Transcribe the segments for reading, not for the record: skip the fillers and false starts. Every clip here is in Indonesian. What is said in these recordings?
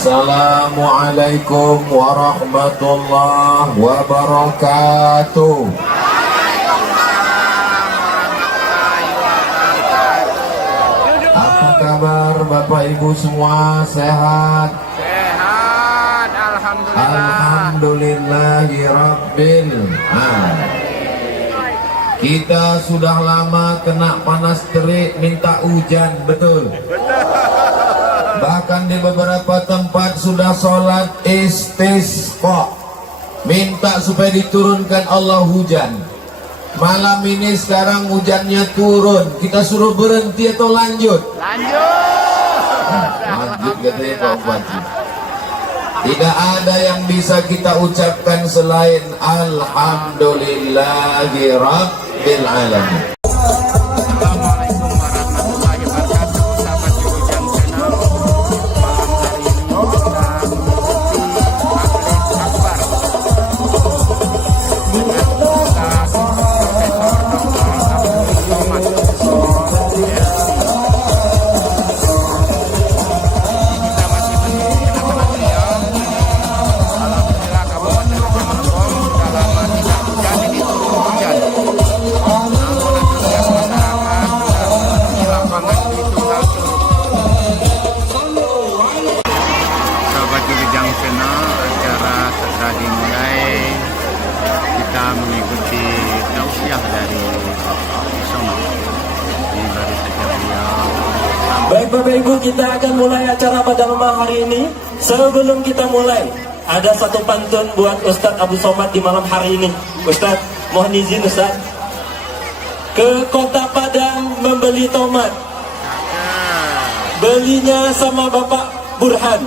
Assalamualaikum warahmatullahi wabarakatuh. Apa kabar Bapak Ibu semua? Sehat? Sehat, alhamdulillah. Alhamdulillahirabbil alamin. Kita sudah lama kena panas terik minta hujan, betul? Bahkan di beberapa tempat sudah sholat istisqa, minta supaya diturunkan Allah hujan. Malam ini sekarang hujannya turun, kita suruh berhenti atau lanjut? Lanjut katanya Pak Bupati. Tidak ada yang bisa kita ucapkan selain Alhamdulillahi Rabbil Alamin. Assalamualaikum warahmatullahi wabarakatuh. Sahabat Jurujang Channel, malam hari ini kita mengikuti Maghrib Akbar dengan Ustaz Profesor Dr. Abdul Somad kita masih menunggu kedatangan beliau. Alhamdulillah Kabupaten Rejang Lebong sudah lama tidak hujan, ini turun hujan. Namun antusias masyarakat sudah di lapangan di Tunggal Curug. Sahabat Jurujang Channel, acara segera dimulai. Kita mengikuti tausiah dari Bapak Somad. Ini baru saja beliau. Baik Bapak Ibu, kita akan mulai acara pada malam hari ini. Sebelum kita mulai, ada satu pantun buat Ustadz Abu Somad di malam hari ini. Ustadz, mohon izin Ustadz. Ke kota Padang membeli tomat, belinya sama Bapak Burhan.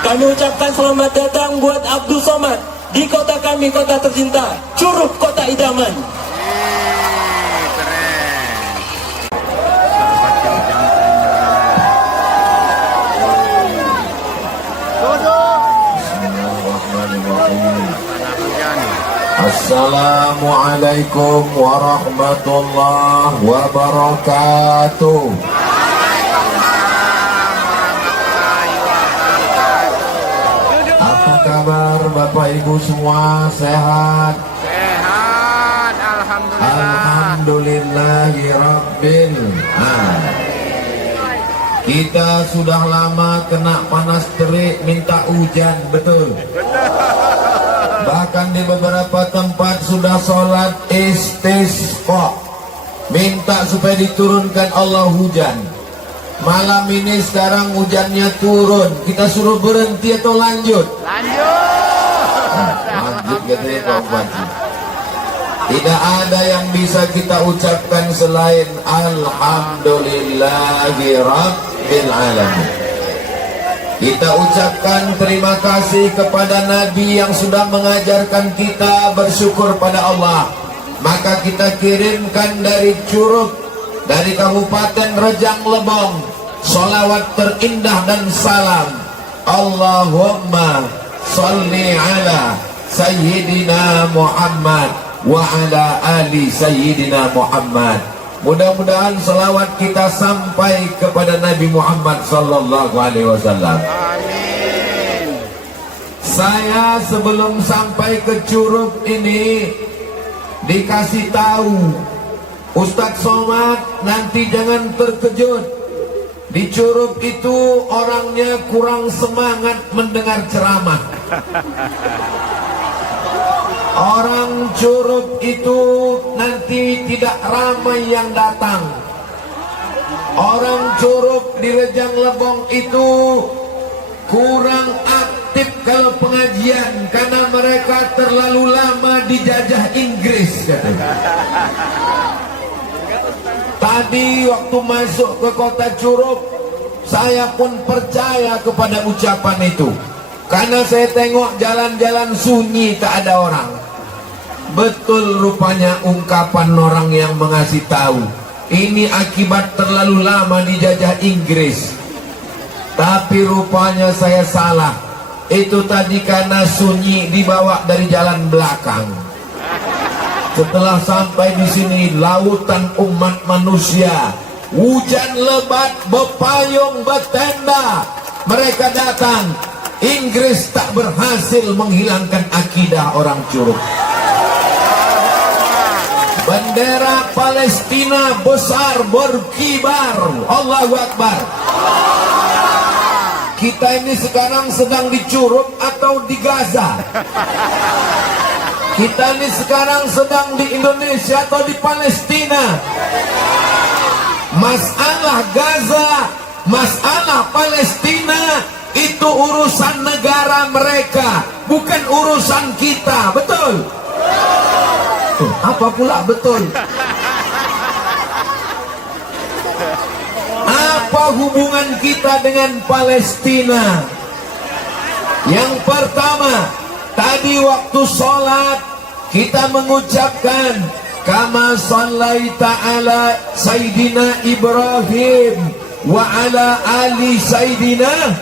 Kami ucapkan selamat datang buat Abdul Somad di kota kami, kota tercinta, Curug, kota idaman. Keren. Sahabat Jurujang Channel. Assalamualaikum warahmatullahi wabarakatuh. Apa kabar Bapak Ibu semua? Sehat? Sehat, alhamdulillah. Alhamdulillahirabbil alamin. Kita sudah lama kena panas terik minta hujan, betul? Bahkan di beberapa tempat sudah sholat istisqa, minta supaya diturunkan Allah hujan. Malam ini sekarang hujannya turun, kita suruh berhenti atau lanjut? Lanjut katanya Pak Bupati. Tidak ada yang bisa kita ucapkan selain Alhamdulillahi Rabbil Alamin. Kita ucapkan terima kasih kepada Nabi yang sudah mengajarkan kita bersyukur pada Allah. Maka kita kirimkan dari Curug, dari Kabupaten Rejang Lebong, sholawat terindah dan salam. Allahumma salli ala Sayyidina Muhammad wa ala ali Sayyidina Muhammad. Mudah-mudahan salawat kita sampai kepada Nabi Muhammad sallallahu alaihi wasallam. Amin. Saya sebelum sampai ke Curug ini dikasih tahu Ustadz Somad, nanti jangan terkejut. Di Curug itu orangnya kurang semangat mendengar ceramah. Orang Curug itu nanti tidak ramai yang datang. Orang Curug di Rejang Lebong itu kurang aktif kalau pengajian karena mereka terlalu lama dijajah Inggris, katanya. Tadi waktu masuk ke kota Curug, saya pun percaya kepada ucapan itu. Karena saya tengok jalan-jalan sunyi, tak ada orang. Betul rupanya ungkapan orang yang mengasih tahu. Ini akibat terlalu lama dijajah Inggris. Tapi rupanya saya salah. Itu tadi karena sunyi dibawa dari jalan belakang. Setelah sampai di sini, lautan umat manusia, hujan lebat, bepayung, bertenda, mereka datang. Inggris tak berhasil menghilangkan akidah orang Curug. Bendera Palestina besar berkibar. Allahu Akbar. Kita ini sekarang sedang di Curug atau di Gaza? Kita ini sekarang sedang di Indonesia atau di Palestina? Masalah Gaza, masalah Palestina itu urusan negara mereka, bukan urusan kita. Betul? Apa pula betul? Apa hubungan kita dengan Palestina? Yang pertama, tadi waktu sholat kita mengucapkan kama sallaita ala Sayyidina Ibrahim wa ala ali Sayyidina,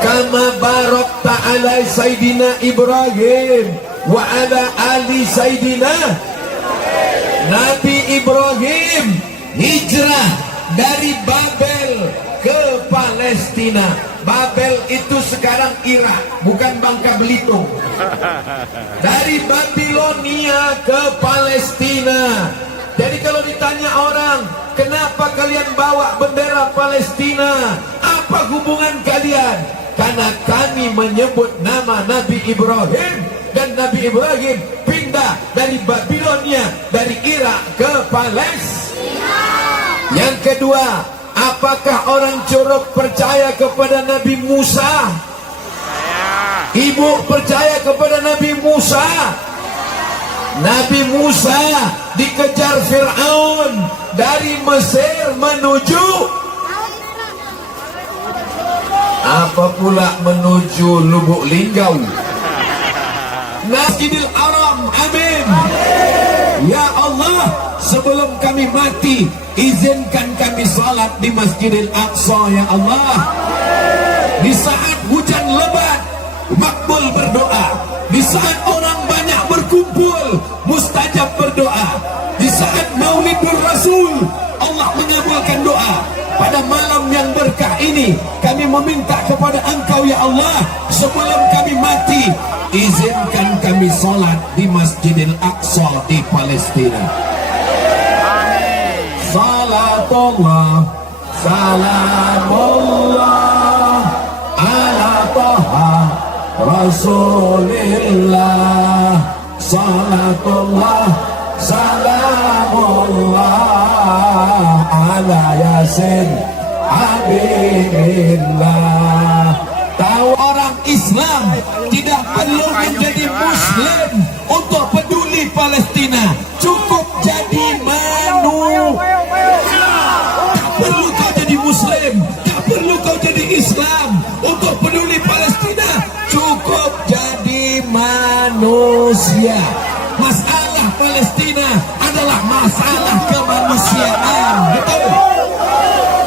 kama barakta ala Sayyidina Ibrahim wa ala ali Sayyidina. Nabi Ibrahim hijrah dari Babel ke Palestina. Babel itu sekarang Irak, bukan Bangka Belitung. Dari Babilonia ke Palestina. Jadi kalau ditanya orang, kenapa kalian bawa bendera Palestina? Apa hubungan kalian? Karena kami menyebut nama Nabi Ibrahim, dan Nabi Ibrahim pindah dari Babilonia, dari Irak ke Palestina. Yang kedua, apakah orang Curug percaya kepada Nabi Musa? Ibu percaya kepada Nabi Musa? Nabi Musa dikejar Fir'aun dari Mesir menuju apa pula, menuju Lubuk Linggau, Masjidil Haram. Amin. Ya Allah, sebelum kami mati, izinkan kami salat di Masjidil Aqsa ya Allah. Di saat hujan lebat, makbul berdoa. Di saat orang banyak berkumpul, mustajab berdoa. Di saat Maulidur Rasul, Allah mengabulkan doa. Pada malam yang berkah ini, kami meminta kepada Engkau ya Allah, sebelum kami mati, izinkan kami salat di Masjidil Aqsa di Palestina. Salatullah, salamullah ala Taha Rasulillah. Salatullah, salamullah ala Yasin Habibillah. Tahu orang Islam tidak perlu menjadi Muslim untuk peduli Palestina. Cukup jadi manu. Tak perlu kau jadi Muslim, tak perlu kau jadi Islam untuk peduli Palestina. Cukup jadi manusia. Masalah Palestina adalah masalah kemanusiaan. Betul?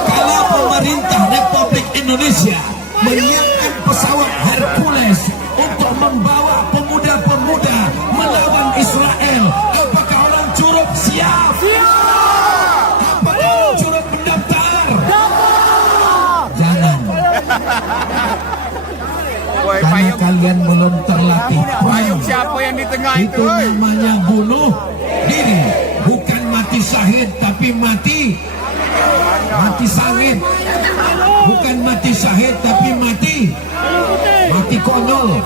Kalau pemerintah Republik Indonesia menyiapkan pesawat Hercules untuk membawa pemuda-pemuda melawan Israel, apakah orang Curug siap? Apakah orang Curug mendaftar? Jangan. Karena kalian belum terlatih. Payung siapa yang di tengah Itu namanya bunuh diri. Bukan mati syahid, tapi mati sangit. Bukan mati syahid, tapi mati konyol.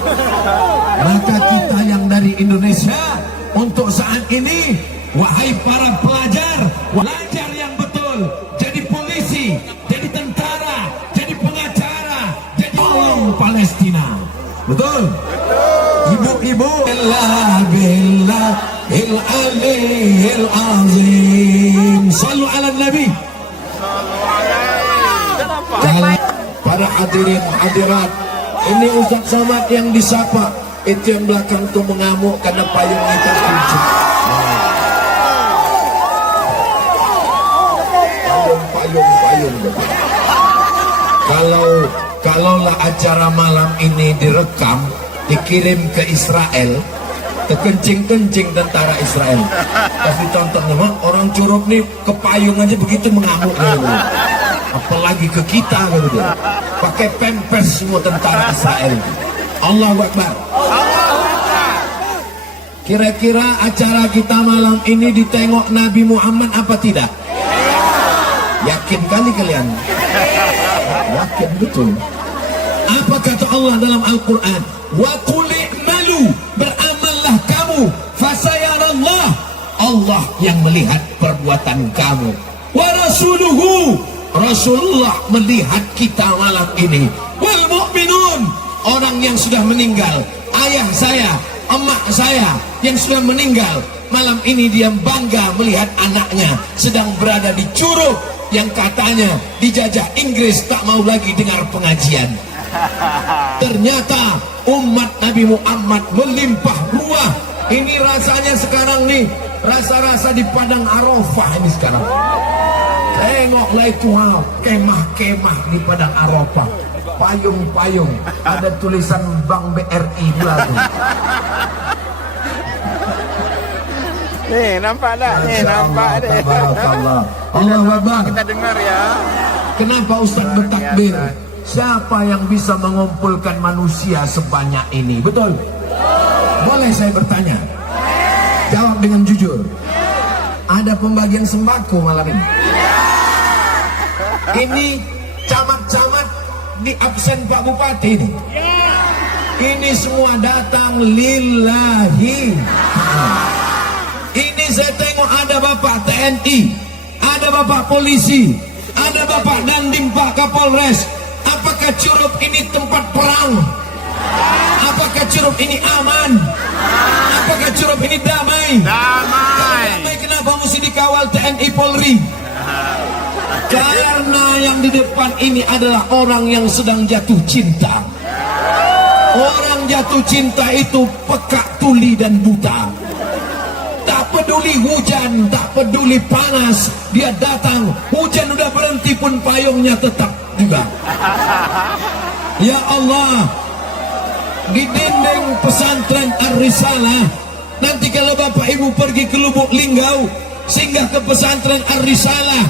Maka kita yang dari Indonesia untuk saat ini, wahai para pelajar, belajar yang betul. Jadi polisi, jadi tentara, jadi pengacara, jadi tolong Palestina. Betul? Ibu-ibu, billahil aliyil azim. Sallu ala Nabi. Para hadirin hadirat, ini Ustaz Somad yang disapa. Itu yang belakang tuh mengamuk karena payungnya terkunci. Payung. Kalaulah acara malam ini direkam, dikirim ke Israel, kekencing-kencing tentara Israel. Kasih contoh nama orang Curug nih, ke payung aja begitu mengamuk. apalagi ke kita gitu dia. Pakai pempes semua tentara Israel. Allahu Akbar. Kira-kira acara kita malam ini ditengok Nabi Muhammad apa tidak? Yakin kali kalian? Yakin betul. Apa kata Allah dalam Al-Quran? Wa qul i'malu, beramallah kamu, fasayarallah, Allah yang melihat perbuatan kamu. Wa rasuluhu, Rasulullah melihat kita malam ini. Wal mu'minun, orang yang sudah meninggal, ayah saya, emak saya yang sudah meninggal, malam ini dia bangga melihat anaknya sedang berada di Curug yang katanya dijajah Inggris, tak mau lagi dengar pengajian. Ternyata umat Nabi Muhammad melimpah ruah. Ini rasanya sekarang nih, rasa-rasa di Padang Arafah ini sekarang. Tengoklah itu, kemah-kemah di Padang Arafah, payung-payung, ada tulisan Bank BRI belakang. Nih, nampak tak? Nih, nampak deh. Tabarakallah. Allah Akbar. Kita dengar ya. Kenapa Ustaz bertakbir? Siapa yang bisa mengumpulkan manusia sebanyak ini? Betul? Boleh saya bertanya? Jawab dengan jujur. Ada pembagian sembako malam ini? Ini camat-camat di absen Pak Bupati ini. Ini semua datang lillahi. Ini saya tengok ada Bapak TNI, ada Bapak Polisi, ada Bapak Dandim Pak Kapolres. Apakah Curug ini tempat perang? Apakah Curug ini aman? Apakah Curug ini damai? Damai. Kenapa mesti dikawal TNI Polri? Karena yang di depan ini adalah orang yang sedang jatuh cinta. Orang jatuh cinta itu peka, tuli dan buta. Tak peduli hujan, tak peduli panas, dia datang. Hujan udah berhenti pun payungnya tetap juga. Ya Allah, di dinding pesantren Ar-Risalah, nanti kalau Bapak Ibu pergi ke Lubuk Linggau, singgah ke pesantren Ar-Risalah,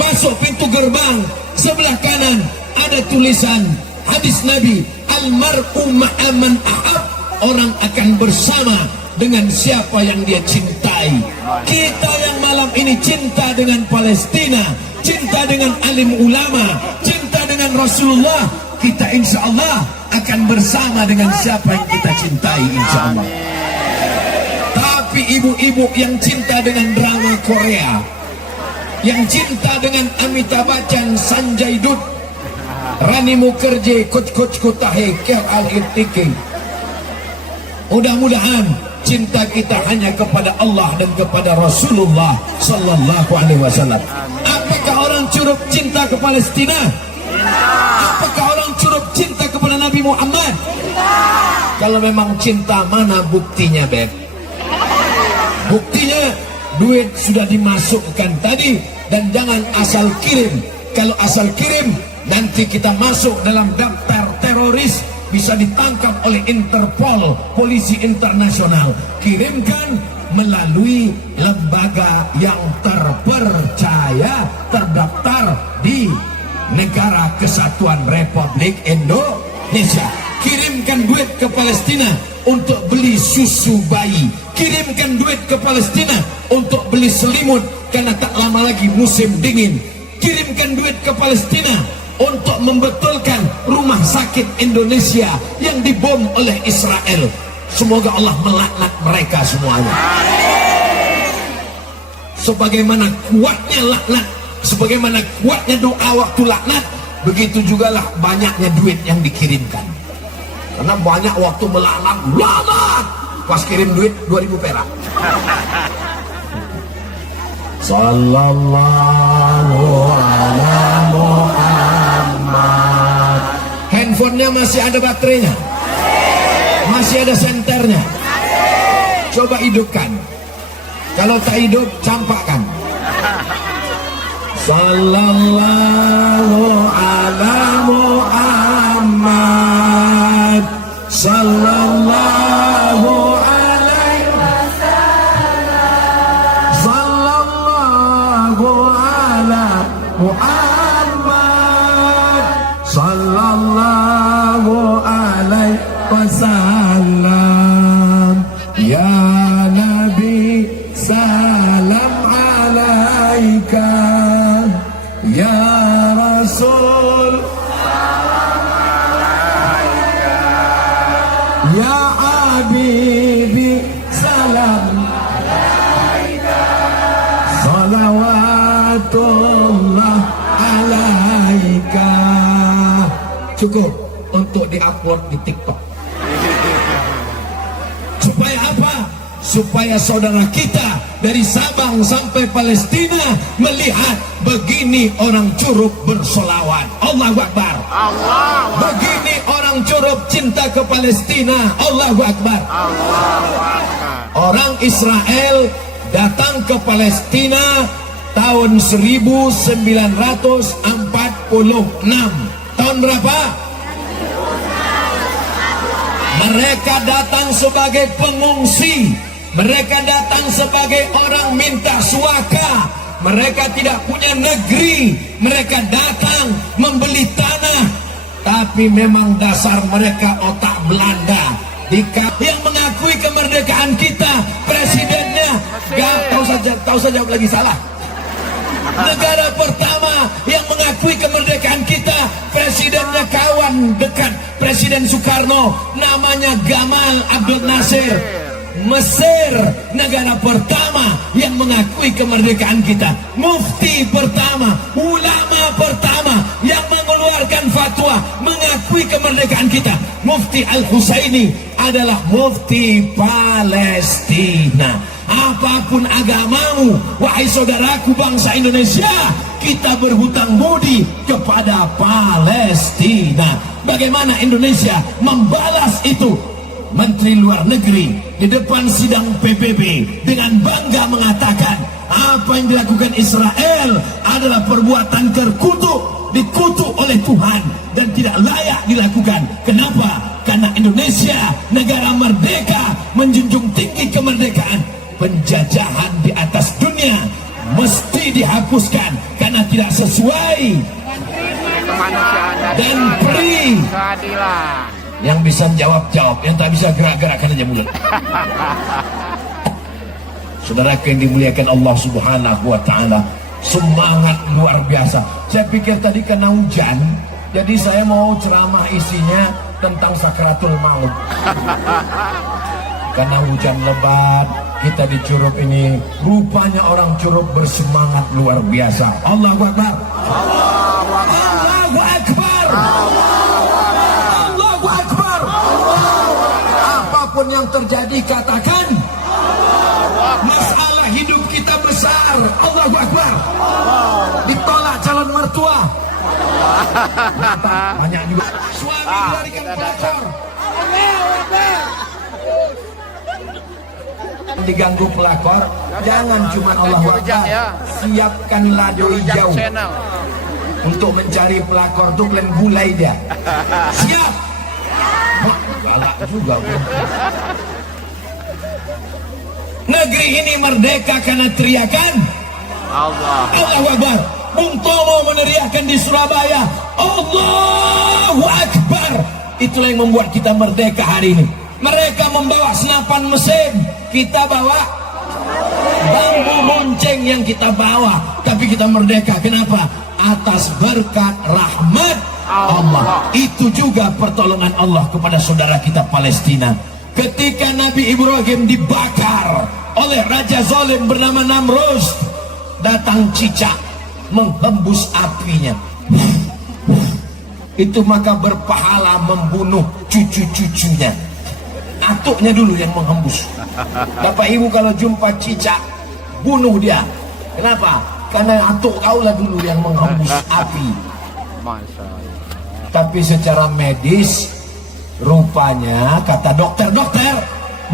masuk pintu gerbang, sebelah kanan ada tulisan hadis Nabi, almar'u ma'aman ahab, orang akan bersama dengan siapa yang dia cintai. Kita yang malam ini cinta dengan Palestina, cinta dengan alim ulama, cinta dengan Rasulullah, kita insya Allah akan bersama dengan siapa yang kita cintai insya Allah. Tapi ibu-ibu yang cinta dengan drama Korea, yang cinta dengan Amitabh Bachchan, Sanjay Dutt, Rani Mukherjee, Coach Kotahe, Kel Al-Irtiki, mudah-mudahan cinta kita hanya kepada Allah dan kepada Rasulullah Sallallahu Alaihi Wasallam. Apakah orang Curug cinta ke Palestina? Apakah orang Curug cinta kepada Nabi Muhammad? Kalau memang cinta, mana buktinya, Beb? Buktinya duit sudah dimasukkan tadi, dan jangan asal kirim. Kalau asal kirim, nanti kita masuk dalam daftar teroris, bisa ditangkap oleh Interpol, polisi internasional. Kirimkan melalui lembaga yang terpercaya, terdaftar di Negara Kesatuan Republik Indonesia. Kirimkan duit ke Palestina untuk beli susu bayi. Kirimkan duit ke Palestina untuk beli selimut karena tak lama lagi musim dingin. Kirimkan duit ke Palestina untuk membetulkan rumah sakit Indonesia yang dibom oleh Israel. Semoga Allah melaknat mereka semuanya. Sebagaimana kuatnya laknat, sebagaimana kuatnya doa waktu laknat, begitu jugalah banyaknya duit yang dikirimkan. Karena banyak waktu melaknat, pas kirim duit 2000 perak. Sallallahu ala Muhammad. Handphonenya masih ada baterainya? Masih ada senternya? Coba hidupkan. Kalau tak hidup, campakkan. Sallallahu ala Muhammad. Sallallahu alaihi wasallam. Sallallahu ala Muhammad. wasallam. Ya Nabi salam alaika, ya Rasul ya Habibi salam alaika, salawatullah alaika. Cukup untuk diupload di TikTok. Supaya apa? Supaya saudara kita dari Sabang sampai Palestina melihat begini orang Curup bersolawat. Allahu Akbar. Begini orang Curup cinta ke Palestina. Allahu Akbar. Orang Israel datang ke Palestina tahun 1946. Tahun berapa? Mereka datang sebagai pengungsi, mereka datang sebagai orang minta suaka, mereka tidak punya negeri, mereka datang membeli tanah, tapi memang dasar mereka otak Belanda. Yang mengakui kemerdekaan kita, presidennya tahu saja lagi salah. Negara pertama yang mengakui kemerdekaan kita, presidennya kawan dekat Presiden Soekarno, namanya Gamal Abdel Nasir. Mesir, negara pertama yang mengakui kemerdekaan kita. Mufti pertama, ulama pertama yang mengeluarkan fatwa mengakui kemerdekaan kita, Mufti Al-Husaini adalah Mufti Palestina. Apapun agamamu, wahai saudaraku bangsa Indonesia, kita berhutang budi kepada Palestina. Bagaimana Indonesia membalas itu? Menteri Luar Negeri di depan sidang PBB dengan bangga mengatakan apa yang dilakukan Israel adalah perbuatan terkutuk, dikutuk oleh Tuhan dan tidak layak dilakukan. Kenapa? Karena Indonesia negara merdeka, menjunjung tinggi kemerdekaan. Penjajahan di atas dunia mesti dihapuskan karena tidak sesuai dan pri. Yang bisa jawab, yang tak bisa gerak-gerakkan aja mulut. Saudara yang dimuliakan Allah Subhanahu wa taala, semangat luar biasa. Saya pikir tadi kena hujan, jadi saya mau ceramah isinya tentang sakratul maut. Karena hujan lebat, kita di Curup ini, rupanya orang Curup bersemangat luar biasa. Allahu Akbar. Allahu Akbar. Allahu Akbar. Apapun yang terjadi katakan, masalah hidup kita besar. Allahu Akbar. Ditolak calon mertua, banyak juga. Suami dilarikan pelakor, diganggu pelakor, jangan cuma Allahu Akbar, siapkan lado hijau untuk mencari pelakor tuh, kalian gulai dia. Siap. Galak juga bro. Negeri ini merdeka karena teriakan Allahu Akbar. Bung Tomo meneriakkan di Surabaya Allahu Akbar. Itulah yang membuat kita merdeka hari ini. Mereka membawa senapan mesin, kita bawa bambu monceng yang kita bawa, tapi kita merdeka. Kenapa? Atas berkat rahmat Allah. Itu juga pertolongan Allah kepada saudara kita Palestina. Ketika Nabi Ibrahim dibakar oleh raja zalim bernama Namrud, datang cicak menghembus apinya. Itu maka berpahala membunuh cucu-cucunya. Atuknya dulu yang menghembus. Bapak ibu kalau jumpa cicak, bunuh dia. Kenapa? Karena atuk kaulah dulu yang menghembus api. Tapi secara medis, rupanya kata dokter-dokter,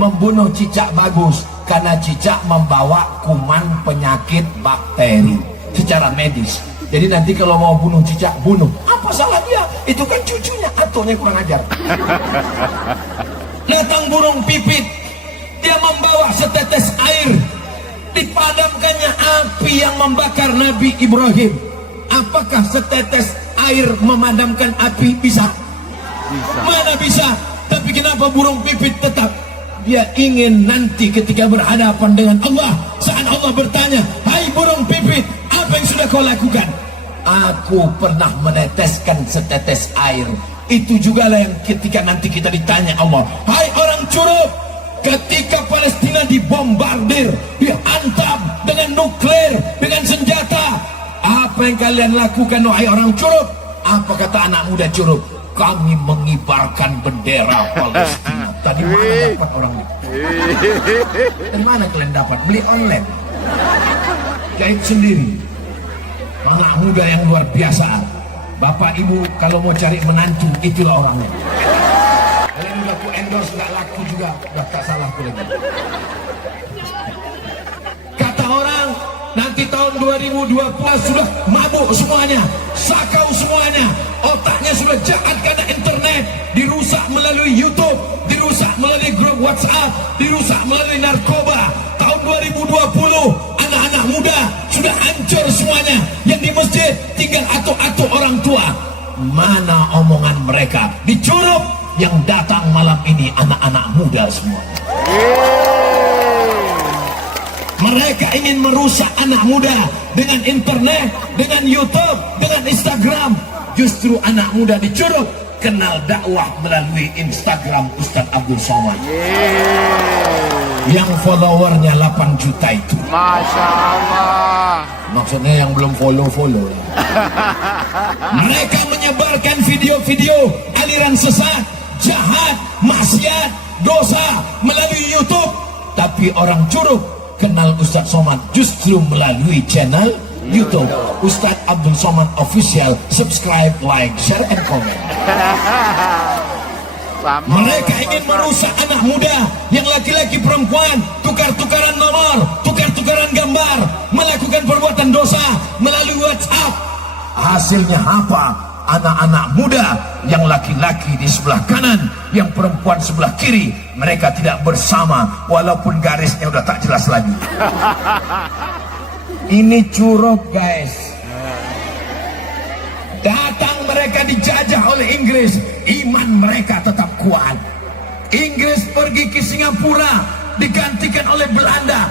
membunuh cicak bagus karena cicak membawa kuman penyakit bakteri. Secara medis. Jadi nanti kalau mau bunuh cicak, bunuh. Apa salah dia? Itu kan cucunya, atuknya kurang ajar. Datang burung pipit, dia membawa setetes air, dipadamkannya api yang membakar Nabi Ibrahim. Apakah setetes air memadamkan api? Bisa? Mana bisa? Tapi kenapa burung pipit tetap? Dia ingin nanti ketika berhadapan dengan Allah, saat Allah bertanya, hai burung pipit, apa yang sudah kau lakukan? Aku pernah meneteskan setetes air. Itu jugalah yang ketika nanti kita ditanya Allah, hai orang Curup, ketika Palestina dibombardir, dihantam dengan nuklir, dengan senjata, apa yang kalian lakukan wahai orang Curup? Apa kata anak muda Curup? Kami mengibarkan bendera Palestina. Tadi mana dapat orang itu? Dan mana kalian dapat? Beli online, jahit sendiri. Anak muda yang luar biasa. Bapak ibu kalau mau cari menantu, itulah orangnya. Kalian udah ku endorse, nggak laku juga, udah tak salah ku lagi. Kata orang, nanti tahun 2020 sudah mabuk semuanya, sakau semuanya, otaknya sudah jahat karena internet, dirusak melalui YouTube, dirusak melalui grup WhatsApp, dirusak melalui narkoba. Tahun 2020 anak-anak muda sudah hancur semuanya. Yang di masjid tinggal atuk-atuk orang tua. Mana omongan mereka? Di Curup yang datang malam ini anak-anak muda semua. Mereka ingin merusak anak muda dengan internet, dengan YouTube, dengan Instagram. Justru anak muda di Curup kenal dakwah melalui Instagram Ustadz Abdul Somad. Yang followernya 8 juta itu. Masya Allah. Maksudnya yang belum follow. Mereka menyebarkan video-video aliran sesat, jahat, maksiat, dosa melalui YouTube. Tapi orang Curup kenal Ustadz Somad justru melalui channel YouTube Ustadz Abdul Somad Official. Subscribe, like, share, and comment. Mereka ingin merusak anak muda yang laki-laki perempuan, tukar-tukaran nomor, tukar-tukaran gambar, melakukan perbuatan dosa melalui WhatsApp. Hasilnya apa? Anak-anak muda yang laki-laki di sebelah kanan, yang perempuan sebelah kiri, mereka tidak bersama walaupun garisnya udah tak jelas lagi. Ini Curup, guys. Datang mereka dijajah oleh Inggris, iman mereka tetap kuat. Inggris pergi ke Singapura, digantikan oleh Belanda,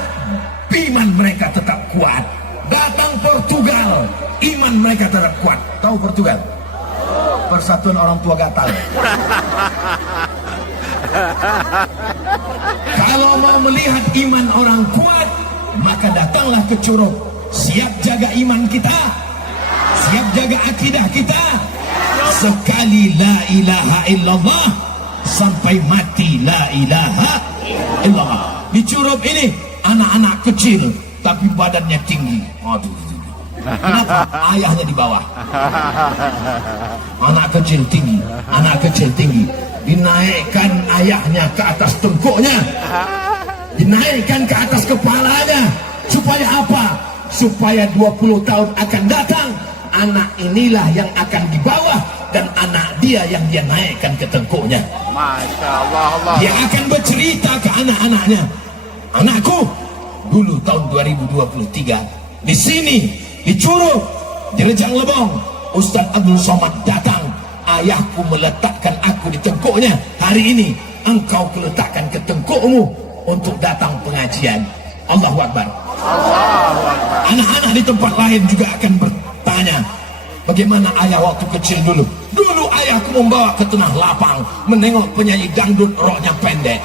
iman mereka tetap kuat. Datang Portugal, iman mereka tetap kuat. Tahu Portugal? Persatuan Orang Tua Gatal. Kalau mau melihat iman orang kuat, maka datanglah ke Curup. Siap jaga iman kita, siap jaga akidah kita. Sekali la ilaha illallah sampai mati la ilaha illallah. Di Curup ini anak-anak kecil tapi badannya tinggi. Aduh, kenapa? Ayahnya di bawah. Anak kecil tinggi, dinaikkan ayahnya ke atas tengkuknya, dinaikkan ke atas kepalanya. Supaya apa? Supaya 20 tahun akan datang, anak inilah yang akan di bawah dan anak dia yang dia naikkan ke tengkuknya. Masya Allah, Allah. Dia akan bercerita ke anak-anaknya, anakku, dulu tahun 2023 di sini, di Curup, di Rejang Lebong, Ustadz Abdul Somad datang, ayahku meletakkan aku di tengkuknya. Hari ini engkau letakkan ke tengkukmu untuk datang pengajian. Allahu Akbar. Anak-anak di tempat lain juga akan bertanya, bagaimana ayah waktu kecil dulu? Dulu ayahku membawa ke tengah lapang, menengok penyanyi dangdut roknya pendek.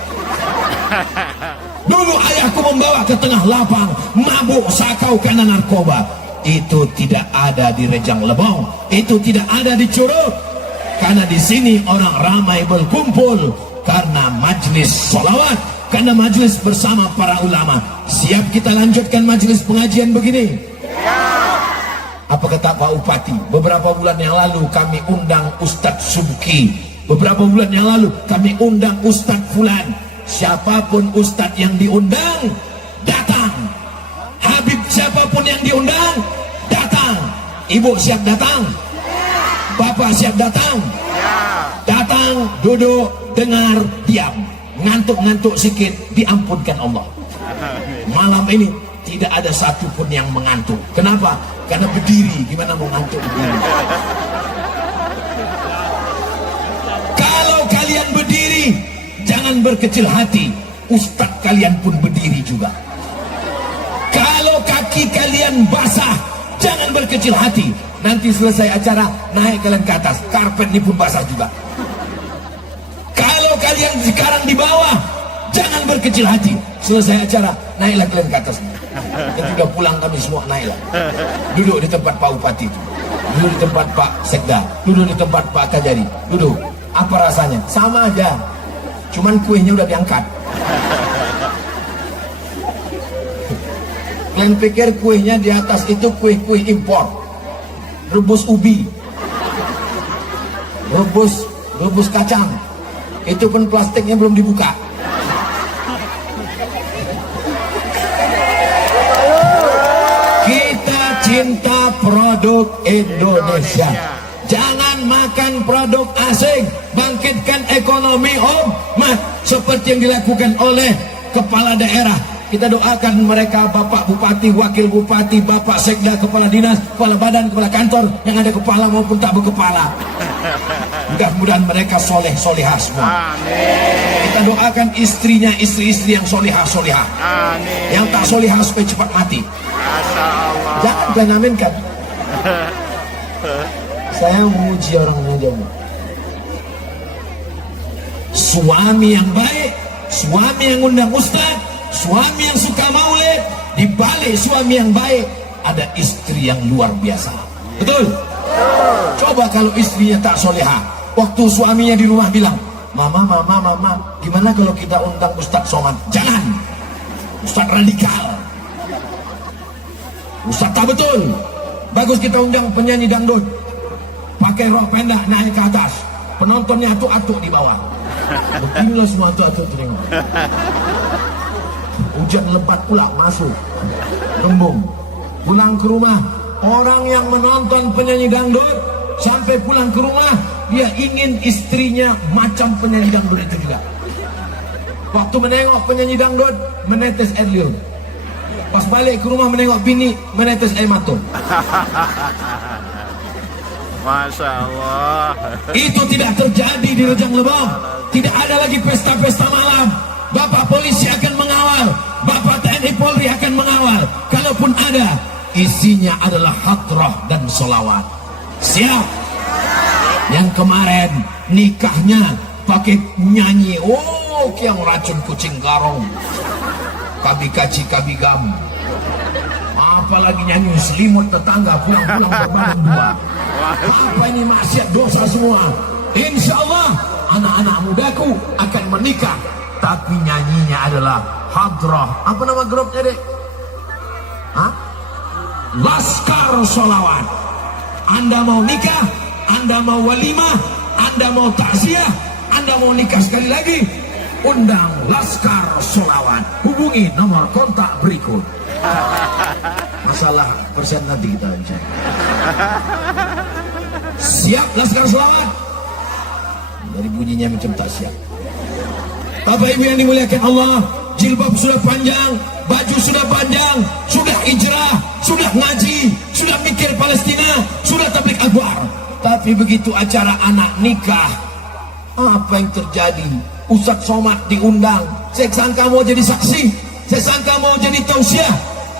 Dulu ayahku membawa ke tengah lapang, mabuk, sakau karena narkoba. Itu tidak ada di Rejang Lebong, itu tidak ada di Curup. Karena di sini orang ramai berkumpul karena majlis sholawat, karena majlis bersama para ulama. Siap kita lanjutkan majlis pengajian begini? Apa kata Pak Upati? Beberapa bulan yang lalu kami undang Ustadz Subki, beberapa bulan yang lalu kami undang Ustadz Fulan. Siapapun Ustadz yang diundang, datang. Habib siapapun yang diundang, datang. Ibu siap datang? Bapak siap datang? Datang, duduk, dengar, diam. Ngantuk-ngantuk sikit, diampunkan Allah. Malam ini tidak ada satupun yang mengantuk. Kenapa? Karena berdiri. Gimana mau ngantuk berdiri? Kalau kalian berdiri berdiri, jangan berkecil hati. Ustadz kalian pun berdiri juga. Kalau kaki kalian basah, jangan berkecil hati. Nanti selesai acara, naik kalian ke atas, karpet ini pun basah juga. Kalau kalian sekarang di bawah, jangan berkecil hati. Selesai acara, naiklah kalian ke atas. Ketika pulang kami semua naiklah. Duduk di tempat Pak Bupati itu, duduk di tempat Pak Sekda, duduk di tempat Pak Kajari, duduk. Apa rasanya? Sama aja, cuman kuenya udah diangkat. Kalian pikir kuenya di atas itu kue-kue impor, rebus ubi, rebus kacang, itu pun plastiknya belum dibuka. Kita cinta produk Indonesia. Jangan makan produk asing. Bangkitkan ekonomi umat seperti yang dilakukan oleh kepala daerah. Kita doakan mereka, Bapak Bupati, Wakil Bupati, Bapak Sekda, Kepala Dinas, Kepala Badan, Kepala Kantor, yang ada kepala maupun tak berkepala. Mudah-mudahan mereka soleh solehah semua. Amin. Kita doakan istrinya, istri-istri yang solehah. Amin. Yang tak solehah supaya cepat mati. Jangan kalian aminkan. Saya memuji orang Jawa. Suami yang baik, suami yang undang ustaz, suami yang suka maulid, di balik suami yang baik ada istri yang luar biasa. Betul? Coba kalau istrinya tak solehah, waktu suaminya di rumah bilang, mama, gimana kalau kita undang Ustadz Somad? Jangan, Ustadz radikal, Ustadz tak betul. Bagus kita undang penyanyi dangdut, pakai rok pendek naik ke atas, penontonnya atuk-atuk di bawah. Beginilah semua atuk-atuk tengok. Hujan lebat pula masuk, gembung. Pulang ke rumah, orang yang menonton penyanyi dangdut sampai pulang ke rumah dia ingin istrinya macam penyanyi dangdut itu juga. Waktu menengok penyanyi dangdut menetes air liur, pas balik ke rumah menengok bini menetes air mata. Masya Allah. Itu tidak terjadi di Rejang Lebong. Tidak ada lagi pesta-pesta malam. Bapak polisi akan mengawal, Bapak TNI Polri akan mengawal. Kalaupun ada, isinya adalah hadrah dan solawat. Siap? Yang kemarin nikahnya pakai nyanyi, oh yang racun kucing garong, kabi kaci kabi gam, apalagi nyanyi selimut tetangga pulang-pulang berbadan dua. Apa ini maksiat dosa semua. Insya Allah anak-anak mudaku akan menikah, tapi nyanyinya adalah hadrah. Apa nama grupnya dek? Hah? Laskar Sholawat. Anda mau nikah, Anda mau walimah, Anda mau takziah, Anda mau nikah sekali lagi, undang Laskar Sholawat. Hubungi nomor kontak berikut. Masalah persen nanti kita lanjut. Siap Laskar Sholawat? Dari bunyinya macam tak siap. Bapak Ibu yang dimuliakan Allah, jilbab sudah panjang, baju sudah panjang, sudah hijrah, sudah ngaji, sudah mikir Palestina, sudah tablik akbar. Tapi begitu acara anak nikah, apa yang terjadi? Ustadz Somad diundang, saya sangka mau jadi saksi, saya sangka mau jadi tausiah.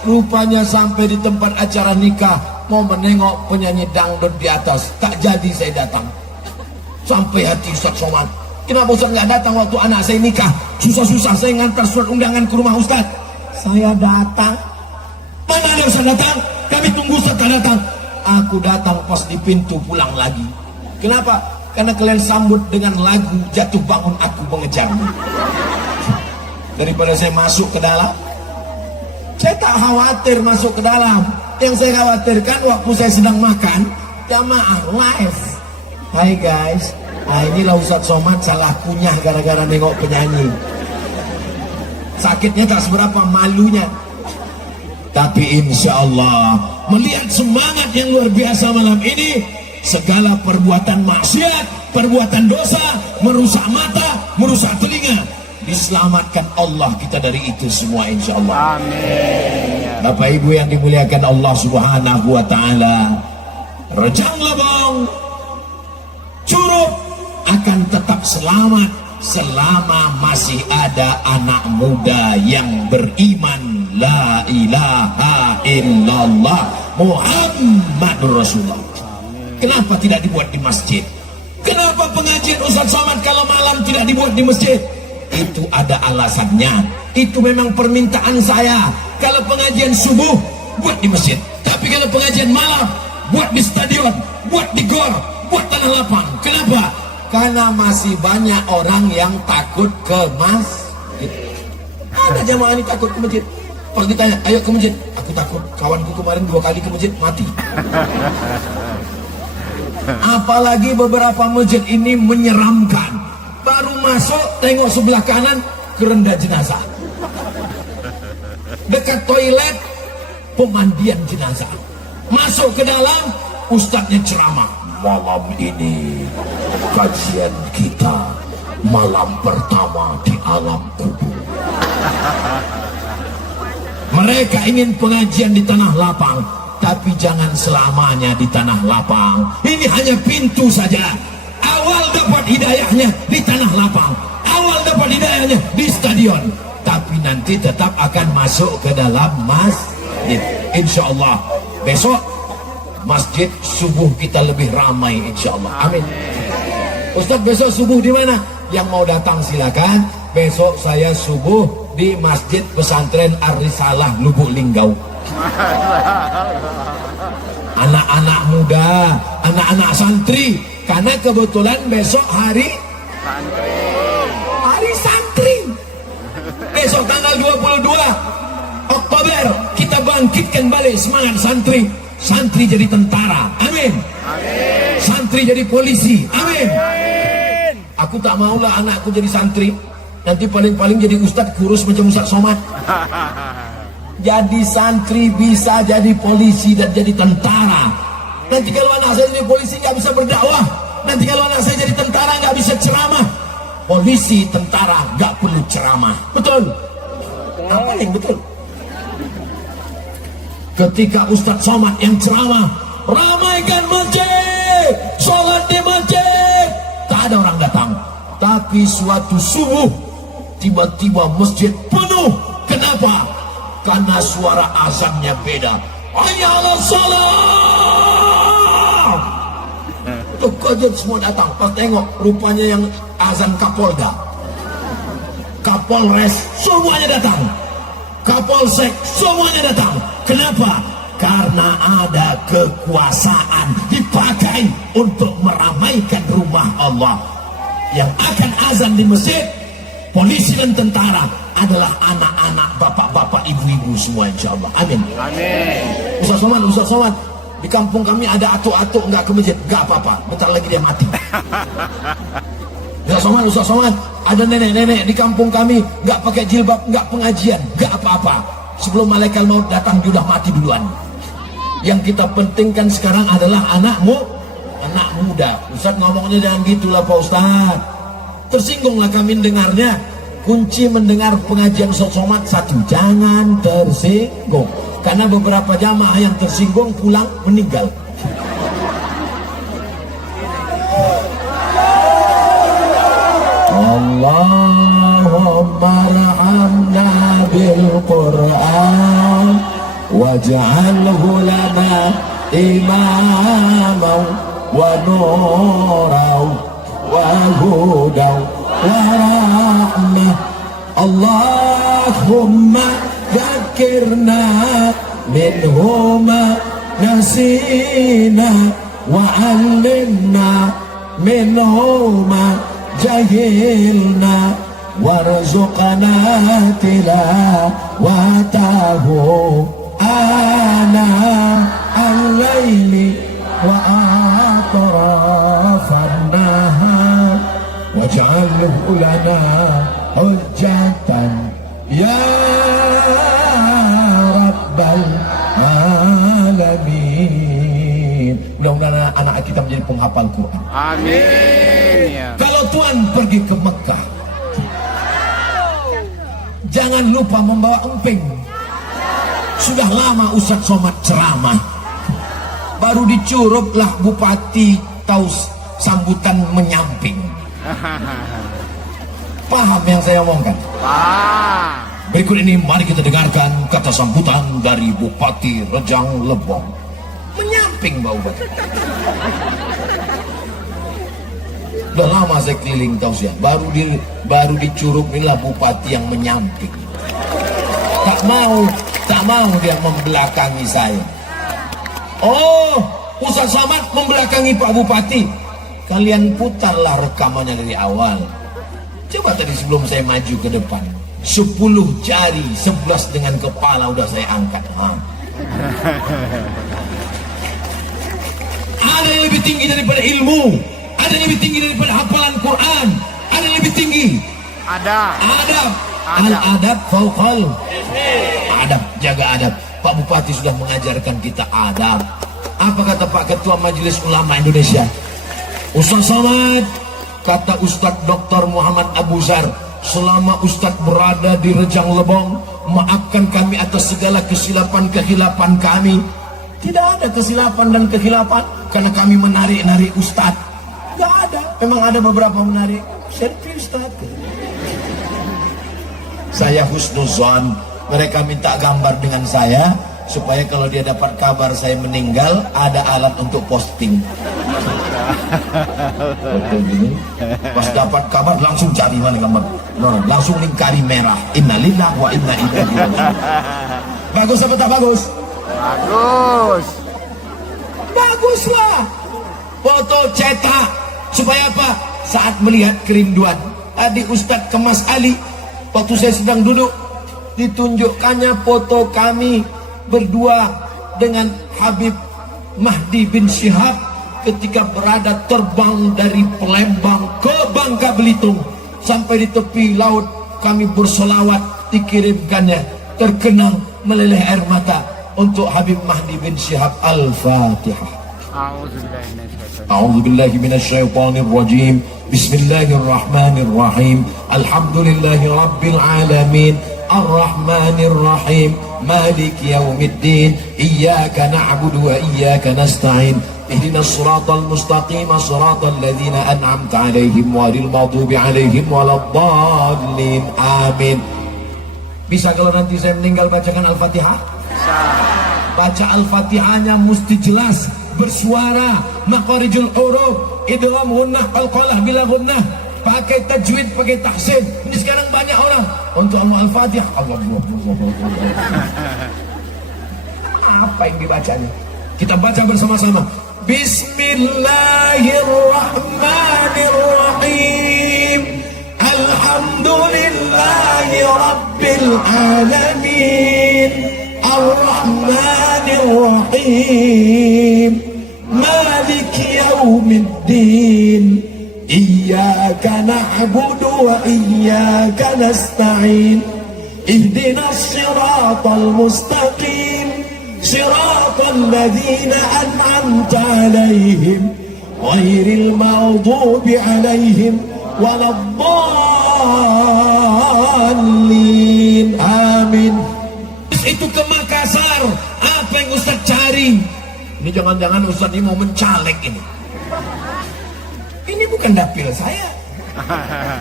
Rupanya sampai di tempat acara nikah mau menengok penyanyi dangdut di atas, tak jadi saya datang. Sampai hati Ustadz Somad, kenapa Ustadz nggak datang waktu anak saya nikah? Susah-susah saya ngantar surat undangan ke rumah Ustadz. Saya datang. Mana ada Ustadz datang? Kami tunggu Ustadz tak datang. Aku datang pas di pintu pulang lagi. Kenapa? Karena kalian sambut dengan lagu Jatuh Bangun Aku Mengejarmu. Daripada saya masuk ke dalam, saya tak khawatir masuk ke dalam. Yang saya khawatirkan waktu saya sedang makan, jamaah live. Hai guys, nah inilah Ustadz Somad salah kunyah gara-gara nengok penyanyi. Sakitnya tak seberapa, malunya. Tapi insya Allah melihat semangat yang luar biasa malam ini, segala perbuatan maksiat, perbuatan dosa, merusak mata, merusak telinga, diselamatkan Allah kita dari itu semua insya Allah. Amin. Bapak Ibu yang dimuliakan Allah Subhanahu wa Ta'ala, Rejang Lebong Curup akan tetap selamat selama masih ada anak muda yang beriman la ilaha illallah Muhammadur Rasulullah. Kenapa tidak dibuat di masjid? Kenapa pengajian Ustaz Somad kalau malam tidak dibuat di masjid? Itu ada alasannya. Itu memang permintaan saya. Kalau pengajian subuh buat di masjid, tapi kalau pengajian malam buat di stadion, buat di gor, buat tanah lapang. Kenapa? Karena masih banyak orang yang takut ke masjid. Ada jamaah ini takut ke masjid. Kalau ditanya, ayo ke masjid, aku takut. Kawanku kemarin 2 kali ke masjid mati. Apalagi beberapa masjid ini menyeramkan. Baru masuk tengok sebelah kanan kerenda jenazah. Dekat toilet pemandian jenazah. Masuk ke dalam ustadznya ceramah. Malam ini kajian kita malam pertama di alam kubur. Mereka ingin pengajian di tanah lapang, tapi jangan selamanya di tanah lapang. Ini hanya pintu saja. Awal dapat hidayahnya di tanah lapang, awal dapat hidayahnya di stadion, tapi nanti tetap akan masuk ke dalam masjid. Insya Allah besok masjid subuh kita lebih ramai insya Allah. Amin. Ustaz besok subuh di mana? Yang mau datang silakan. Besok saya subuh di Masjid Pesantren Ar-Risalah Lubuk Linggau. Anak-anak muda, anak-anak santri, karena kebetulan besok hari santri. Besok tanggal 22 Oktober kita bangkitkan balik semangat santri. Santri jadi tentara, amin. Santri jadi polisi, amin. Aku tak maulah anakku jadi santri, nanti paling-paling jadi ustadz kurus macam Ustaz Somad. Jadi santri bisa jadi polisi dan jadi tentara. Nanti kalau anak saya jadi polisi nggak bisa berdakwah. Nanti kalau anak saya jadi tentara nggak bisa ceramah. Polisi, tentara nggak perlu ceramah. Betul? Apa yang betul? Ketika Ustadz Somad yang ceramah, ramaikan masjid, sholat di masjid, tak ada orang datang. Tapi suatu subuh tiba-tiba masjid penuh. Kenapa? Karena suara azannya beda. Hayya 'alas shalah. Kaget semua datang. Pas tengok rupanya yang azan Kapolda, Kapolres, semuanya datang. Kapolsek, semuanya datang. Kenapa? Karena ada kekuasaan dipakai untuk meramaikan rumah Allah. Yang akan azan di masjid, polisi dan tentara adalah anak-anak, bapak-bapak, ibu-ibu semua insya Allah. Amin. Amin. Ustaz Somad, di kampung kami ada atuk-atuk nggak ke masjid, nggak apa-apa, bentar lagi dia mati. Ustaz Somad, ada nenek-nenek di kampung kami nggak pakai jilbab, nggak pengajian, nggak apa-apa. Sebelum malaikat maut datang dia udah mati duluan. Yang kita pentingkan sekarang adalah anak muda. Ustaz ngomongnya jangan gitulah Pak Ustaz. Tersinggunglah kami dengarnya. Kunci mendengar pengajian Ustaz Somad satu, jangan tersinggung. Karena beberapa jamaah yang tersinggung pulang meninggal. Allahumma ra'amna bil Qur'an waj'alhu lana imaman wa nuran wa hudan wa rahmah. Allahumma dzakirna minhuma nasina wa 'allimna minhuma jahilna warzuqna tilawatahu ana al-laili wa atrafan nahar waj'alhu lana hujjatan ya rabbal alamin. Mudah-mudahan anak kita menjadi penghafal Quran. Amin. Ya. Kalau Tuhan pergi ke Mekah, jangan lupa membawa emping. Sudah lama Ustaz Somad ceramah, baru dicuruplah Bupati tahu sambutan menyamping. Paham yang saya omongkan? Wah. Berikut ini mari kita dengarkan kata sambutan dari Bupati Rejang Lebong. Menyamping bau batu. Udah lama saya keliling tausiah, baru di Curug inilah bupati yang menyamping. Tak mau dia membelakangi saya. Oh, Ustaz Somad membelakangi Pak Bupati. Kalian putarlah rekamannya dari awal. Coba tadi sebelum saya maju ke depan, 10 jari 11 dengan kepala udah saya angkat. Ada yang lebih tinggi daripada ilmu, ada yang lebih tinggi daripada hafalan Quran, ada yang lebih tinggi. Adab. Al-adab fauqal adab, jaga adab. Pak Bupati sudah mengajarkan kita adab. Apa kata Pak Ketua Majelis Ulama Indonesia? Ustaz Somad, kata Ustaz Dr. Muhammad Abu Zar, selama Ustaz berada di Rejang Lebong, maafkan kami atas segala kesilapan-kehilapan kami. Tidak ada kesilapan dan kehilapan karena kami menarik-narik Ustaz. Tidak ada. Memang ada beberapa menarik selfie Ustaz. Saya husnuzon, mereka minta gambar dengan saya supaya kalau dia dapat kabar saya meninggal ada alat untuk posting. Pas dapat kabar langsung cari mana gambar, langsung lingkari merah. Innalillahi wa inna ilaihi raji'un. Bagus apa tak bagus? Bagus. Baguslah. Foto cetak supaya apa? Saat melihat kerinduan. Tadi Ustadz Kemas Ali, waktu saya sedang duduk, ditunjukkannya foto kami berdua dengan Habib Mahdi bin Syihab ketika berada terbang dari Palembang ke Bangka Belitung. Sampai di tepi laut kami bersolawat, dikirimkannya, terkenang meleleh air mata untuk Habib Mahdi bin Syihab. Al-Fatihah. A'udzu billahi minasyaitonir rajim. Bismillahirrahmanirrahim. Alhamdulillahi rabbil alamin. Ar-Rahmanir Rahim. Maliki yaumiddin. Iyyaka na'budu wa iyyaka nasta'in. Ihdinas siratal mustaqim, siratal ladzina an'amta 'alaihim ghairil maghdubi 'alaihim waladdallin. Amin. Bisa kalau nanti saya meninggal bacakan Al-Fatihah? Baca Al-Fatihahnya mesti jelas, bersuara, makharijul huruf, idgham gunnah, qalqalah bila gunnah, pakai tajwid, pakai tahsin. Ini sekarang banyak orang untuk Al-Fatihah. Apa yang dibacanya? Kita baca bersama-sama. Bismillahirrahmanirrahim. Alhamdulillahi rabbil alamin. Ar-Rahmanir Rahim. Maliki yaumiddin. Iyyaka na'budu wa iyyaka nasta'in. Ihdinas siratal mustaqim. Siratal ladzina an'amta 'alaihim ghairil maghdubi 'alaihim waladdallin. Amin. Itu ke Makassar. Apa yang Ustaz cari? Ini jangan-jangan Ustaz ini mau mencalek ini. Ini bukan dapil saya.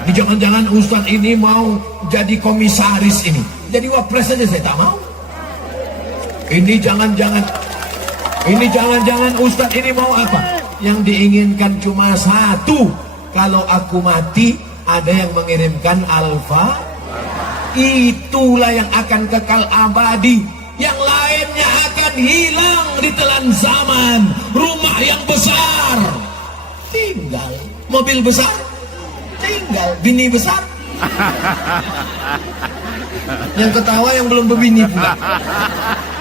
Ini jangan-jangan Ustaz ini mau jadi komisaris ini. Jadi wapres saja saya tak mau. Ini jangan-jangan Ustaz ini mau apa? Yang diinginkan cuma satu. Kalau aku mati ada yang mengirimkan alfa. Itulah yang akan kekal abadi. Yang lainnya akan hilang di telan zaman. Rumah yang besar tinggal, mobil besar tinggal, bini besar. Yang ketawa yang belum berbini pula.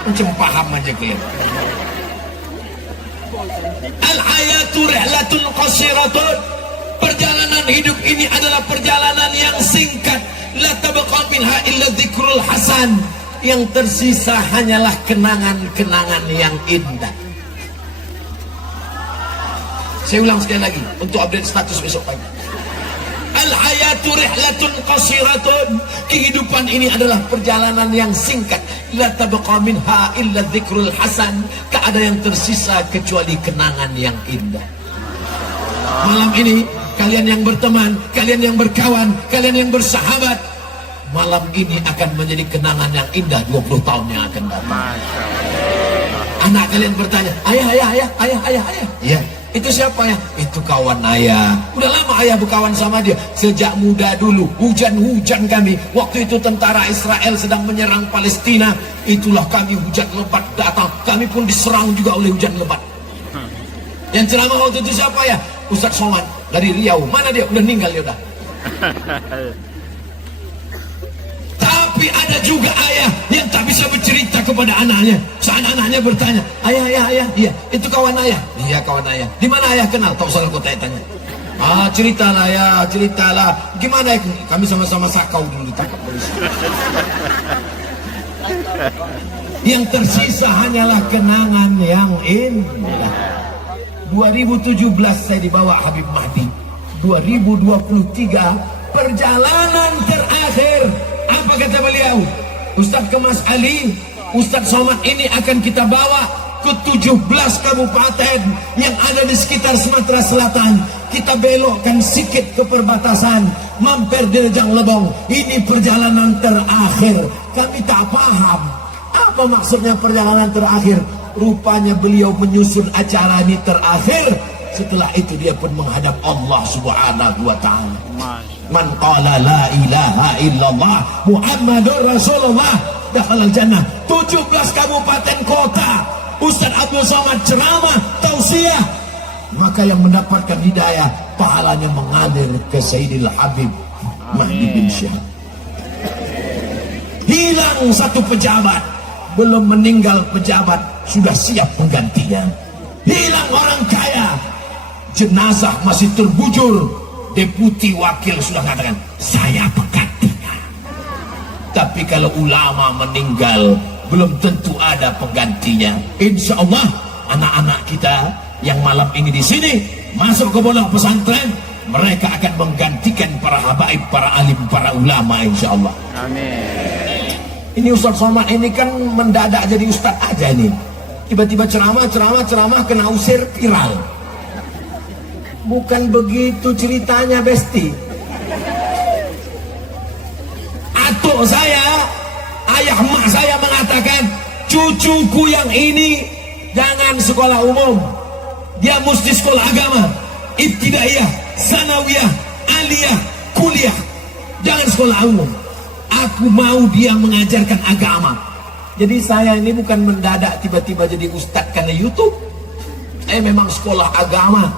Macam paham aja kalian. Al-hayatu rihlatun qasiratun. Perjalanan hidup ini adalah perjalanan yang singkat. La tabqa minha illa dzikrul hasan. Yang tersisa hanyalah kenangan-kenangan yang indah. Saya ulang sekali lagi untuk update status besok pagi. Al-hayatu rihlatun qasiratun. Kehidupan ini adalah perjalanan yang singkat. La tabqa minha illa dzikrul hasan. Tak ada yang tersisa kecuali kenangan yang indah. Malam ini kalian yang berteman, kalian yang berkawan, kalian yang bersahabat, malam ini akan menjadi kenangan yang indah 20 tahun yang akan datang. Masya Allah. Anak kalian bertanya, ayah. Iya, itu siapa ya? Itu kawan ayah. Udah lama ayah berkawan sama dia. Sejak muda dulu, hujan-hujan kami. Waktu itu tentara Israel sedang menyerang Palestina. Itulah kami, hujan lebat datang. Kami pun diserang juga oleh hujan lebat. Yang ceramah waktu itu siapa ya? Ustaz Somad dari Riau. Mana dia? Udah meninggal dia udah. Tapi ada juga ayah yang tak bisa bercerita kepada anaknya. Saat anaknya bertanya, ayah, iya, itu kawan ayah. Iya, kawan ayah. Di mana ayah kenal? Tak usah kau tanya. Ceritalah ya, ceritalah. Gimana ya? Kami sama-sama sakau dulu ditangkap polisi. Yang tersisa hanyalah kenangan yang indah. 2017 saya dibawa Habib Mahdi. 2023 perjalanan terakhir. Apa kata beliau? Ustadz Kemas Ali, Ustadz Somad ini akan kita bawa ke 17 kabupaten yang ada di sekitar Sumatera Selatan. Kita belokkan sikit ke perbatasan, mampir di Rejang Lebong. Ini perjalanan terakhir. Kami tak paham apa maksudnya perjalanan terakhir. Rupanya beliau menyusun acara ini terakhir. Setelah itu dia pun menghadap Allah Subhanahu wa ta'ala. Man qala la ilaha illallah Muhammadur Rasulullah dakhalal jannah. 17 kabupaten kota Ustaz Abdul Somad ceramah tausiah, maka yang mendapatkan hidayah pahalanya mengalir ke Sayyidil Habib Mahdi bin Syahab. Hilang satu pejabat, belum meninggal pejabat sudah siap penggantinya. Hilang orang kaya, jenazah masih terbujur, deputi wakil sudah katakan saya penggantinya. Tapi kalau ulama meninggal belum tentu ada penggantinya. Insya Allah anak-anak kita yang malam ini di sini masuk ke pondok pesantren, mereka akan menggantikan para habaib, para alim, para ulama insya Allah. Amin. Ini Ustaz Somad ini kan mendadak jadi ustaz aja ini. Tiba-tiba ceramah kena usir viral. Bukan begitu ceritanya, Besti. Atuk saya, ayah mak saya mengatakan, cucuku yang ini jangan sekolah umum, dia mesti sekolah agama, ibtidaiyah, sanawiyah, aliyah, kuliah, jangan sekolah umum. Aku mau dia mengajarkan agama. Jadi saya ini bukan mendadak tiba-tiba jadi ustadz karena YouTube. Saya memang sekolah agama.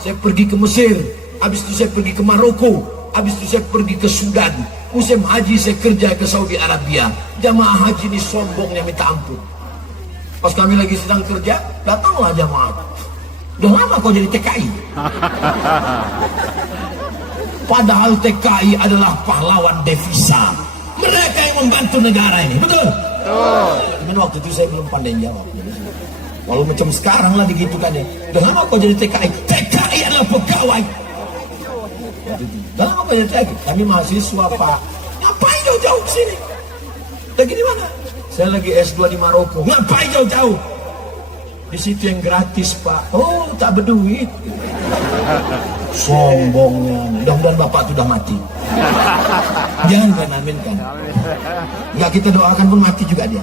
Saya pergi ke Mesir, habis itu saya pergi ke Maroko, habis itu saya pergi ke Sudan. Musim haji saya kerja ke Saudi Arabia. Jamaah haji ini sombongnya minta ampun. Pas kami lagi sedang kerja, datanglah jamaah. Udah lama kau jadi TKI? Padahal TKI adalah pahlawan devisa. Mereka yang membantu negara ini, betul? Cuman waktu itu saya belum pandai jawab. Walau macam sekarang lah digitukan ya. Udah lama kau jadi TKI? TKI adalah pegawai. Udah lama kau jadi TKI? Kami mahasiswa Pak. Ngapain jauh-jauh ke sini? Lagi di mana? Saya lagi S2 di Maroko. Ngapain jauh-jauh? Di situ yang gratis Pak. Oh tak berduit. Sombongnya. Mudah-mudahan Bapak sudah mati. Jangan kan, amin kan. Enggak, kita doakan pun mati juga dia.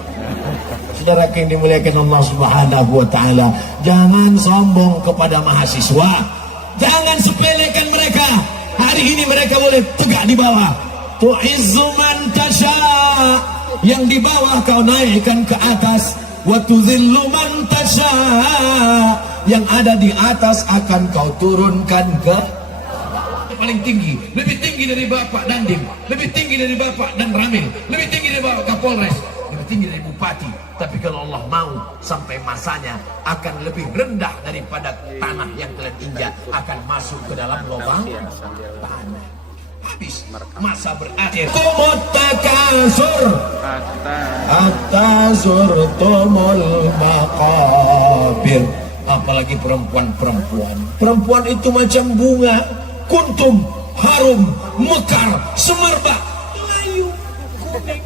Saudara yang dimuliakan Allah Subhanahu wa ta'ala, jangan sombong kepada mahasiswa, jangan sepelekan mereka. Hari ini mereka boleh tegak di bawah. Tu'izzu man tasha, yang di bawah kau naikkan ke atas. Wa tudhillu man tasha, yang ada di atas akan kau turunkan ke paling tinggi, lebih tinggi dari Bapak Dandim, lebih tinggi dari Bapak Dan Ramil, lebih tinggi dari Bapak Kapolres, lebih tinggi dari Bupati. Tapi kalau Allah mau, sampai masanya akan lebih rendah daripada tanah yang kalian injak, akan masuk ke dalam lubang tanah. Habis masa berakhir. Tumut takasur atasur tumul maqabir. Apalagi perempuan itu macam bunga, kuntum, harum, mekar, semerbak, layu, kuning.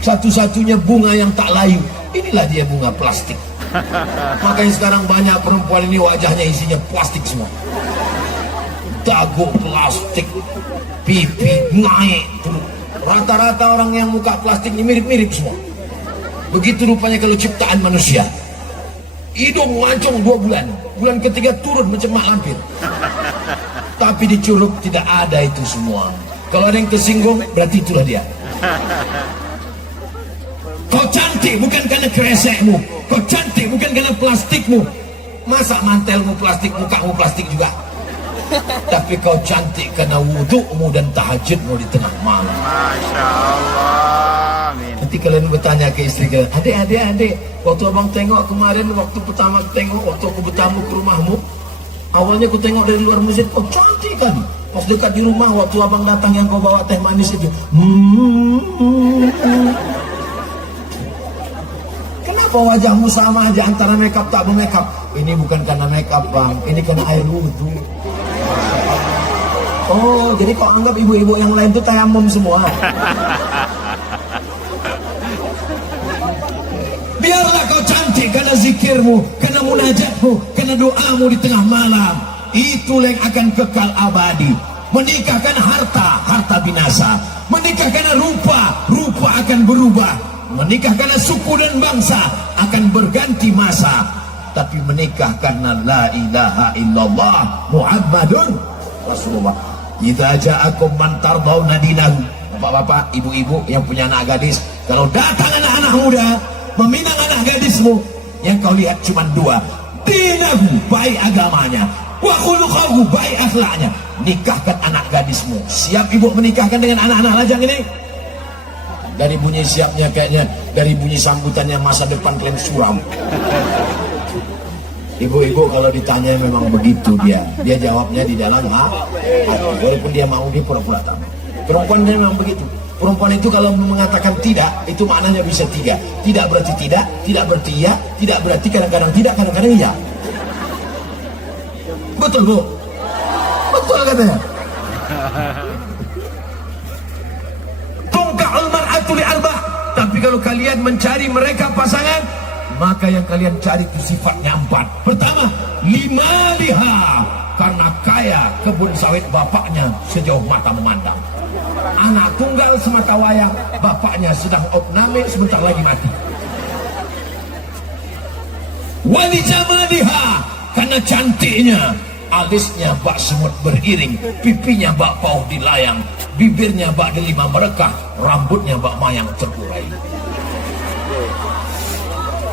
Satu-satunya bunga yang tak layu, inilah dia bunga plastik. Makanya sekarang banyak perempuan ini wajahnya isinya plastik semua. Dagu plastik, pipi naik turun. Rata-rata orang yang muka plastik ini mirip-mirip semua. Begitu rupanya kalau ciptaan manusia. Hidung mancung 2 bulan, bulan ketiga turun macam mak lampir. Tapi di Curug tidak ada itu semua. Kalau ada yang tersinggung, berarti itulah dia. Kau cantik bukan karena kresekmu, kau cantik bukan karena plastikmu. Masa mantelmu plastik, mukamu plastik juga. Tapi kau cantik karena wudukmu dan tahajudmu di tengah malam. Masya Allah. Amin. Nanti kalian bertanya ke istri kalian, adik, waktu abang tengok kemarin, waktu pertama tengok, waktu aku bertamu ke rumahmu, awalnya aku tengok dari luar masjid, kau cantik kan. Pas dekat di rumah, waktu abang datang yang kau bawa teh manis itu, kenapa wajahmu sama aja antara makeup tak bermakeup? Ini bukan karena makeup bang, ini karena air wudhu. Oh, jadi kau anggap ibu-ibu yang lain itu tayamum semua. Biarlah kau cantik karena zikirmu, karena munajatmu, karena doamu di tengah malam. Itulah yang akan kekal abadi. Menikah karena harta, harta binasa. Menikah karena rupa, rupa akan berubah. Menikah karena suku dan bangsa akan berganti masa. Tapi menikah karena la ilaha illallah Muhammadun Rasulullah. Itu aja aku mantar bau nadinahu. Bapak-bapak, ibu-ibu yang punya anak gadis, kalau datang anak-anak muda meminang anak gadismu, yang kau lihat cuma 2. Dinahu, baik agamanya, wa khuluquhu, baik akhlaknya. Nikahkan anak gadismu. Siap ibu menikahkan dengan anak-anak lajang ini? Dari bunyi siapnya kayaknya dari bunyi sambutannya masa depan kalian suram. Ibu-ibu kalau ditanya memang begitu dia jawabnya di dalam hati. Walaupun dia mau, dia pura-pura tahu. Perempuan dia memang begitu. Perempuan itu kalau mengatakan tidak, itu maknanya bisa 3. Tidak berarti tidak, tidak berarti iya, tidak berarti kadang-kadang tidak, kadang-kadang iya. Betul bu? Betul katanya. Tungka'ul mar'atu li arba'. Tapi kalau kalian mencari mereka pasangan, maka yang kalian cari itu sifatnya 4. Pertama, limaliha, karena kaya kebun sawit bapaknya sejauh mata memandang. Anak tunggal semata wayang, bapaknya sedang opname sebentar lagi mati. Wali jamaliha, karena cantiknya, alisnya bak semut beriring, pipinya bak pauh dilayang, bibirnya bak delima merekah, rambutnya bak mayang terurai.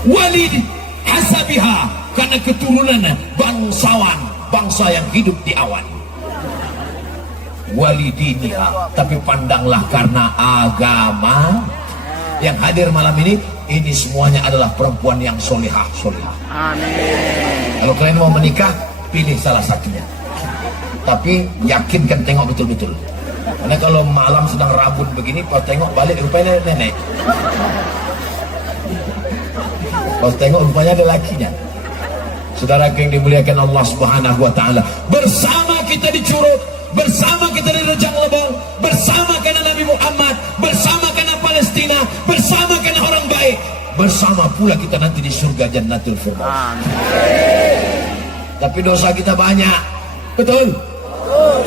Walid hasabiha, karena keturunannya bangsawan, bangsa yang hidup di awan. Walidiniha, tapi pandanglah karena agama. Yang hadir malam ini semuanya adalah perempuan yang solihah. Amin. Kalau kalian mau menikah, pilih salah satunya. Tapi yakinkan tengok betul-betul. Karena kalau malam sedang rabun begini, pas tengok balik rupanya nenek. Pas tengok rupanya ada lakinya. Saudara yang dimuliakan Allah Subhanahu wa taala, bersama kita di Curug, bersama kita di Rejang Lebong, bersama karena Nabi Muhammad, bersama karena Palestina, bersama karena orang baik, bersama pula kita nanti di surga Jannatul Firdaus. Tapi dosa kita banyak. Betul?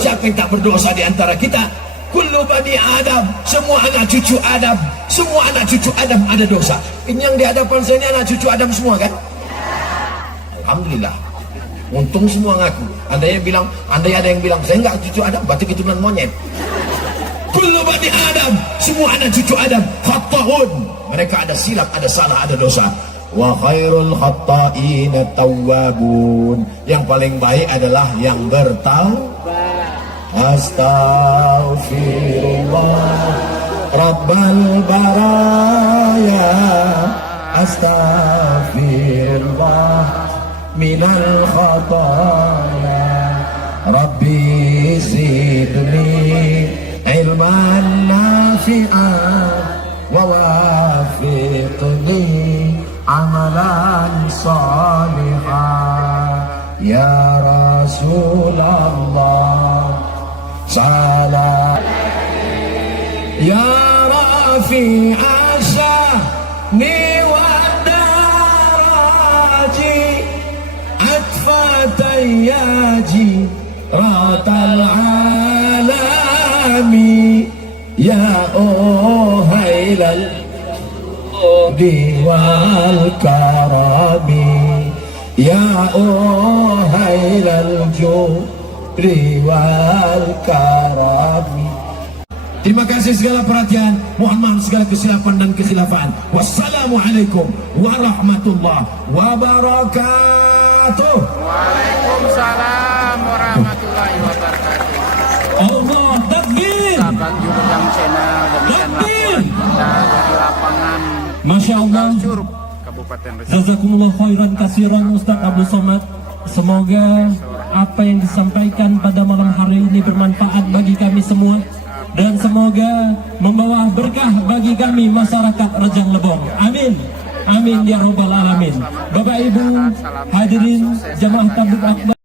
Siapa yang tak berdosa di antara kita? Kullu bani Adam, semua anak cucu Adam, semua anak cucu Adam ada dosa. Ini yang di hadapan saya ini anak cucu Adam semua kan? Alhamdulillah. Untung semua ngaku. Andai ada yang bilang saya enggak cucu Adam, berarti keturunan monyet. Kullu bani Adam, semua anak cucu Adam khata'un. Mereka ada silap, ada salah, ada dosa. Wa khairul khata'ina tawwabun. Yang paling baik adalah yang bertaubat. Astaghfirullah Rabbal baraya, astaghfirullah minal khataya, Rabbi zidni ilman nafi'an wa wafiqni amalan salihan. Ya Rasulullah salam ya Rafi' asyahni wa dara جيرة العالم يا أهيل الجود والكرم يا أهيل الجود والكرم. Terima kasih segala perhatian. Mohon maaf segala kesilapan dan kekhilafan. Wassalamualaikum warahmatullahi wabarakatuh. Waalaikumsalam warahmatullahi wabarakatuh. Allah takbir. Sahabat Jurudang Channel, demikian laporan kita dari lapangan Masya Allah. Curug, Kabupaten Rejang. Jazakumullah khairan kasiran Ustaz Abdul Somad. Semoga apa yang disampaikan pada malam hari ini bermanfaat bagi kami semua, dan semoga membawa berkah bagi kami masyarakat Rejang Lebong. Amin. Amin ya rabbal alamin. Bapak Ibu hadirin jamaah tabligh akbar.